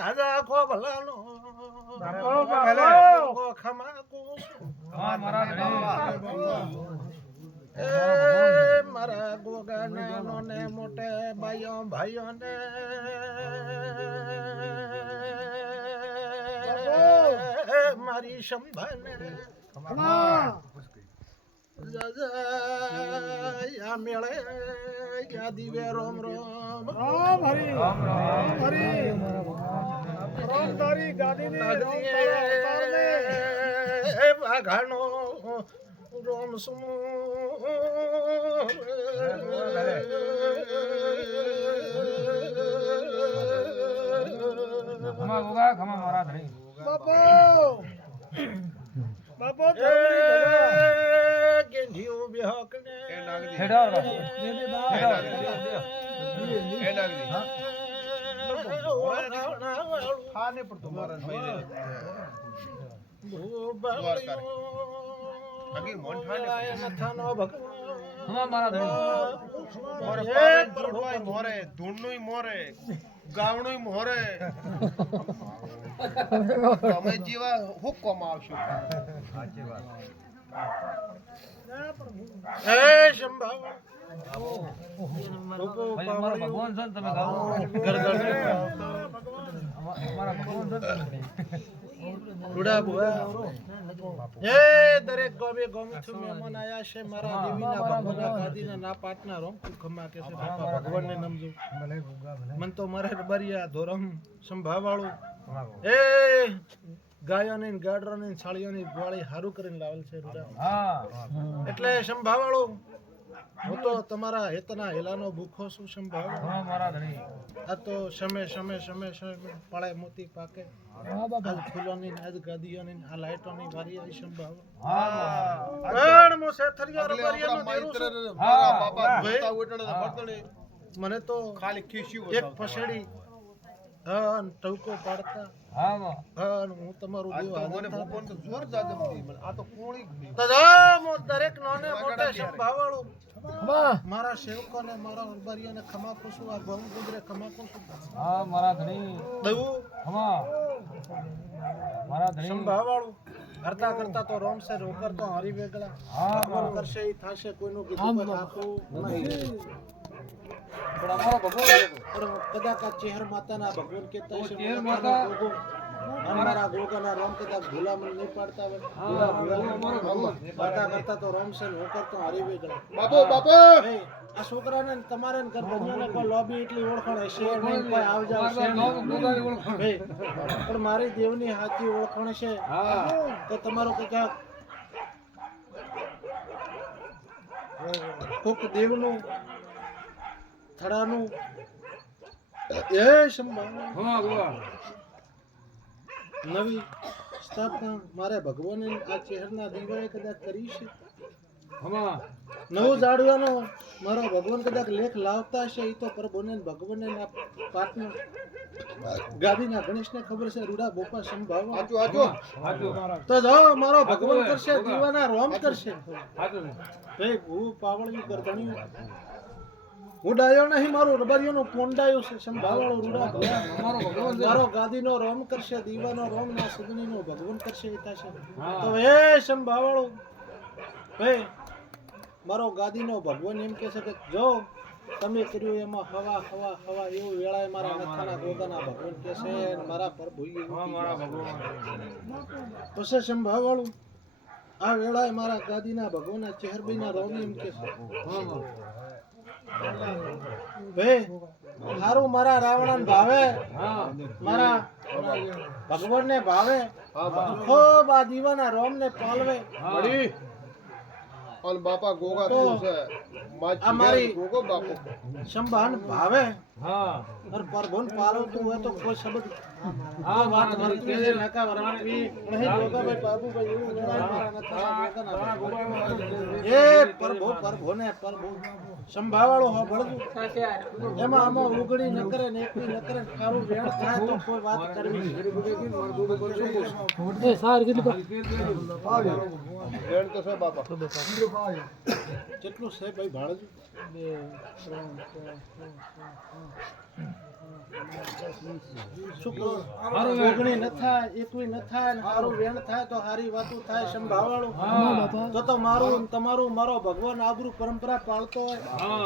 આજા કો ભલાનો ખમા કો મારા ગોગાને નોને મોટે ભાઈઓ ભાઈઓને મારી સંભાને યા મેળે યા દીવે રોમ રોમ રામ હરી રામ હરી રામ તારી ગાદીની વાઘાનો રોમ સુમ ખમા ગોગા ખમા મારા ધણી બાપો બાપો કે જીવ બેહકને હેડા ખાને પર તમારા ભાઈ અગી મોન ઠાને નથાનો ભગવાન ખમા મારા ધણી મોરે પાવન તોડવાય મોરે ધૂણનુંય મોરે ગાવણુંય મોરે તમે જીવા હુકમ આવશો સાચી વાત હે શંભાવ ભાઈ અમારા ભગવાન છે ને તમે ગાઓ અમારા ભગવાન છે તમે રૂડા બુઆ એ દરેક ગોમે ગોમથી મહેમાન આયા છે મારા દેવીના ભગવાનના ગાદીના ના પાટના રોમ ખમા કે છે બાપા ભગવાનને નમજો મન તો મારે બરિયા ધોરમ સંભાવાળું એ ગાયોની ગાડરોની છાળીઓની ગોળી હારું કરીને લાવેલ છે રૂડા હા એટલે સંભાવાળું હું તો તમારા હેતના હેલાનો ભૂખો છું સંભાવ ખમા મારા ધણી આ તો સમય પાળે મોતી પાકે આજ ફૂલોની આજ ગાદીઓની આ લાઈટોની વારી આવી સંભાવ હા પણ મો સેથરિયા રબરિયાનો દેરું છું. હા બાપા જોતા ઉટણે બળતણે મને તો ખાલી ખીસ્યું એક પસેડી હન ટવકો પાડતા હા માં હન હું તમારું દેવ મને હાજર ભગવાન તો જોર જાદમ દી મને આ તો કોણી ગઈ તો જા મો દરેક નોને મોટે સંભાવાળું વાહ મારા સેવકોને મારા રબરિયાને ખમા પૂછું આ ગોમ ગુજરે ખમા પૂછું હા મારા ધણી દવું ખમા મારા ધણી સંભાવાળું કરતા કરતા તો રોમ છે રોકર તો હરી વેગળા હા ભગવાન કરશે ઈ થાશે કોઈનું કીધું પર આપું નહીં પણ અમારો ભગવાન પણ કદાચ આ ચેહર માતાના ભગવાન કહેતા છે ચેહર માતા અમારા ગોગાના રોમ કદાચ ભૂલામણ નહીં પાડતા હોય કરતા કરતા તો રોમ છે રોકર તો હરી વેગળા બાપો બાપો એ આ છોકરાને ને તમારે ને ઘર બધાને કોઈ લોબી એટલી ઓળખાણ હશે નહીં કોઈ આવ જાવ છે ગોગાની ઓળખાણ નહીં. પણ મારી દેવની હાથી ઓળખાણ છે હા તો તમારું કદાચ કોક દેવનું થડાનું એ સંભાળ ખમા ગોગા નવી સ્થાપના મારે ભગવાને આ ચહેરના દીવાએ કદાચ કરી છે ખમા નવું જાડવાનો મારો ભગવાન કદાચ લેખ લાવતા હશે એ તો પ્રભુને ને ભગવાનને ના પાટનો ગાદીના ગણેશને ખબર છે રૂડા બોપા સંભાવ આજો આજો તો જાઓ મારો ભગવાન કરશે દીવાના રોમ કરશે હાચું હે હું પાવળિયું કરધણિયું હું ડાયો નહીં મારું રબરિયોનું પોંડાયું છે સંભાવાળો રૂડા અમારો ભગવાન છે. મારો ગાદીનો રોમ કરશે દીવાનો રોમ ના સુગણીનો ભગવાન કરશે એ થશે હા. તો હે સંભાવાળો હે મારો ગાદીનો ભગવાન એમ કહે છે કે જો તમે કર્યું એમાં હવા હવા હવા એવું વેળાએ મારા નથાના ગોગાના ભગવાન કહે છે અને મારા પર ભૂઈ હા મારા ભગવાન પછી સંભાવાળું આ વેળાએ મારા ગાદીના ભગવાનના ચેહરબીના રોમ એમ કહે છે હા માં ભે હારું મારા રાવણને ભાવે હા મારા ભગવાનને ભાવે ખૂબ આ દીવાના રોમને પાલવે મળી અને બાપા ગોગા તો તું છે આ મારી ગોગો બાપો સંભાન ભાવે હા और प्रभुन पालवતું હોય તો કોઈ શબ્દ હા વાત મારા વર્તવી છે, નકા વરાણવી નહીં. ગોગાભાઈ, બાબુભાઈ એવું વેળાય મારા નથાના ગોગાના. એ પરભો ને પરભો સંભાળો હો ભળવું. એમાં આમાં ઉગડી ન કરે ને એકવી ન કરે ને ખારું વેણ થાય તો કોઈ વાત કરવી. રેડ તો છે બાપા કેટલું છે ભાઈ ભાડું? શું કહો? ઓગણી ન થાય, એકવી ન થાય ને હારું વેણ થાય તો હારી વાતું થાય. સંભાળવાળું તો મારું ને તમારું મારો ભગવાન આબરૂ પરંપરા પાળતો હોય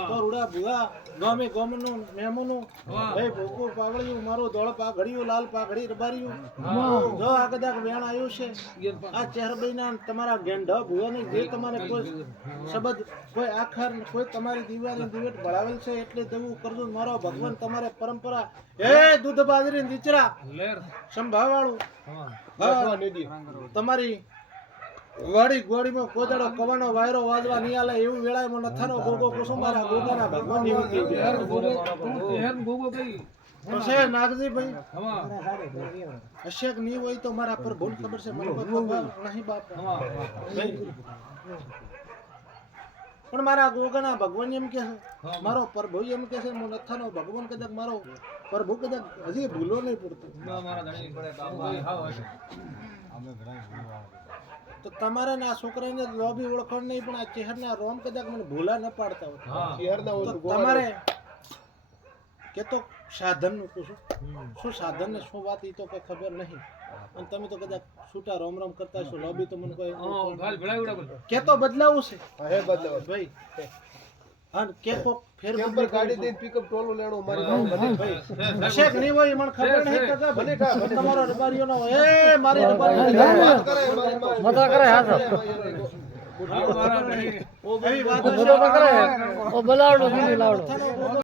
તો રૂડા ભૂવા ગામે ગામનું મહેમાનું ભાઈ ભૂકું પાવળિયું મારું ધોળ પાઘડિયું લાલ પાઘડી રબારિયું જો આ કદાચ વેણ આવ્યું છે આ ચહેરબાઈના તમારા ગેંઢા ભૂવાની જે તમારે કોઈ શબ્દ કોઈ આખર ને કોઈ તમારી દીવાની દિવેટ ભળાવેલ છે એટલે દેવું કરજો. મારો ભગવાન તમારે પરંપરા એ દૂધ બાજરી નીચરા લેર સંભાળવાળું બસવા નહીં દે. તમારી વાડી ગોળીમાં કોદાડો કવાનો વાયરો વાજવા નહીં આલે એવું વેળામાં નથાનો ગોગો કુસુમ મારા ગોગાના ભગવાન ની ઉતરી હેર ગયા. ગોગો હેર ગોગો ભાઈ તો છે નાગજી ભાઈ હવા હશે કે નહીં હોય તો મારા પર ભૂલ ખબર છે મને કોઈ ખબર નહીં બાપ હવા ભાઈ. પણ મારા ગોગાના ભગવાન એમ કે છે મારો પ્રભુ એમ કે છે હું નથાનો ભગવાન કદાચ મારો પ્રભુ કદાચ હજી ભૂલો નહીં પડતો ના મારા ધણી બાબુભાઈ હા હશે તો તમારે ને આ છોકરાને લોભી ઓળખણ નહીં પણ આ ચહેરના રોમ કદાચ મને ભૂલા ન પાડતા હોય હા શહેરના હોય તો તો ગોવા તમારે કે તો સાધન નું પૂછું શું સાધન ને શું વાત એ તો કઈ ખબર નહીં અને તમે તો કદાચ છૂટા રોમ રોમ કરતા છો લોભી તો મને કોઈ હા ગાલ ભડાવડા બોલ કે તો બદલાવું છે હા, હે બદલાવ ભાઈ અને કે કોક ફેર કેમ્પર બદલી ગાડી કરવી. દઈને પિકઅપ ટોલું લેણું મારી ગામ બધી ભાઈ હશે કે નહીં હોય એ મને ખબર નહીં કાકા ભલે તમારો રબારીઓ નો હોય એ મારી રબારીઓ વાત કરે મારી માં. મજા કરે હા હા મારા ધણી એવી વાત ઓ હશે કરે ઓ બલાવડો બીજું લાવડો નથાનો